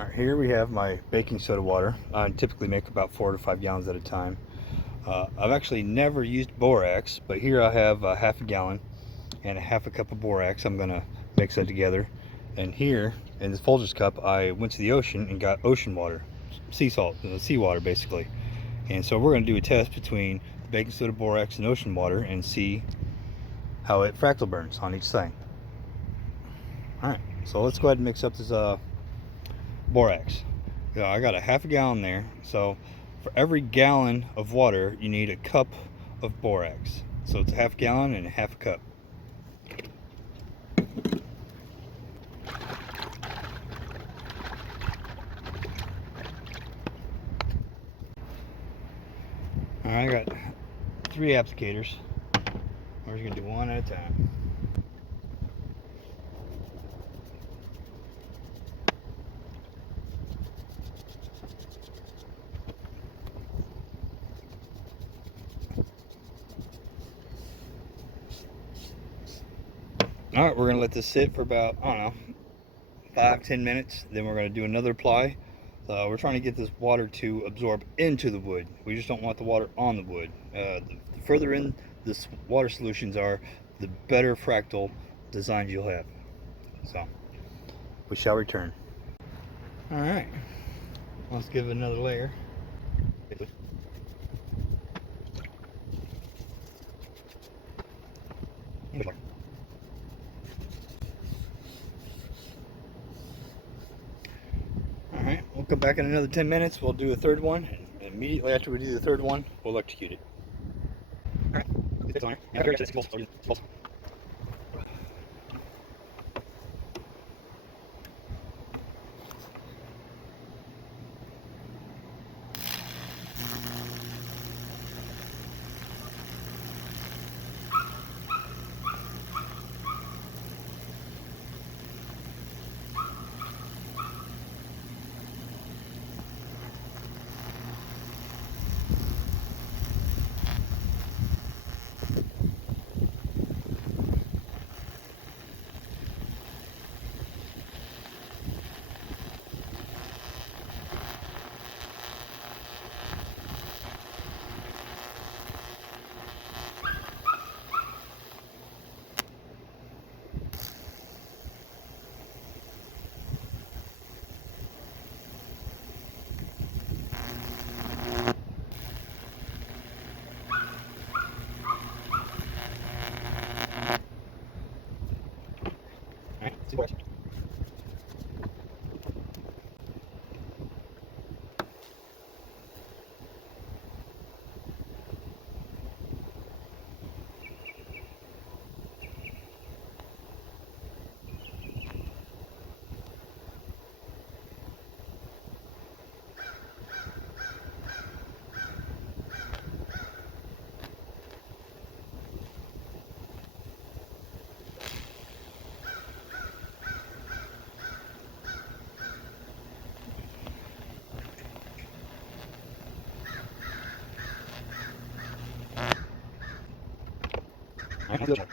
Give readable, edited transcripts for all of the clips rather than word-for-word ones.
Alright, here we have my baking soda water. I typically make about 4 to 5 gallons at a time. I've actually never used borax, but here I have half a gallon and a half a cup of borax. I'm going to mix that together. And here, in this Folgers cup, I went to the ocean and got ocean water, sea salt, seawater basically. And so we're going to do a test between the baking soda, borax, and ocean water and see how it fractal burns on each thing. Alright, so let's go ahead and mix up this borax. I got a half a gallon there, so for every gallon of water you need a cup of borax. So it's a half gallon and a half a cup. Alright, I got 3 applicators. We're just going to do one at a time. Alright, we're going to let this sit for about, I don't know, 5-10 minutes. Then we're going to do another apply. We're trying to get this water to absorb into the wood. We just don't want the water on the wood. The further in this water solutions are, the better fractal designs you'll have. So, we shall return. Alright, let's give it another layer. Alright, we'll come back in another 10 minutes. We'll do a third one. And immediately after we do the third one, we'll execute it. Alright, it's on here. Good luck.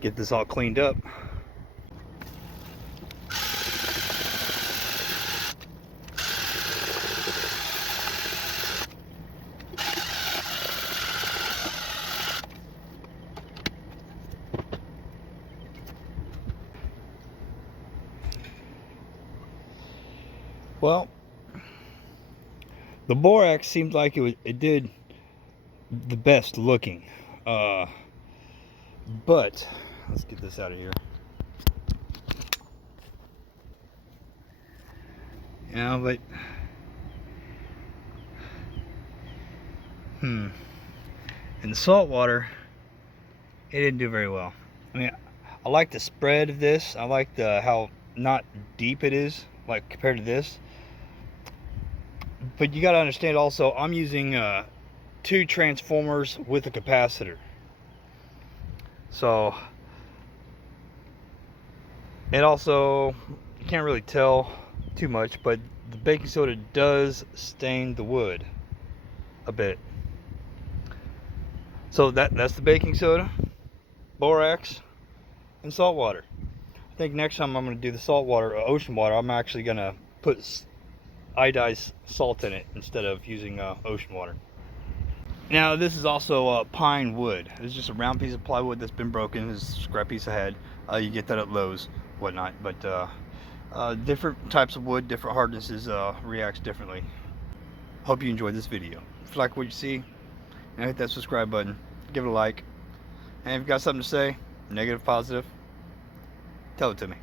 get this all cleaned up. Well, the borax seemed like it did the best looking, but let's get this out of here. But in the salt water, it didn't do very well. I mean, I like the spread of this. I like how not deep it is, like compared to this. But you got to understand also, I'm using 2 transformers with a capacitor. So, and also, you can't really tell too much, but the baking soda does stain the wood a bit. So that's the baking soda, borax, and salt water. I think next time I'm going to do the salt water, ocean water, I'm actually going to put iodized salt in it instead of using ocean water. Now this is also pine wood. It's just a round piece of plywood that's been broken. It's a scrap piece I had. You get that at Lowe's, whatnot. But different types of wood, different hardnesses reacts differently. Hope you enjoyed this video. If you like what you see, hit that subscribe button, give it a like, and if you got something to say, negative, positive, tell it to me.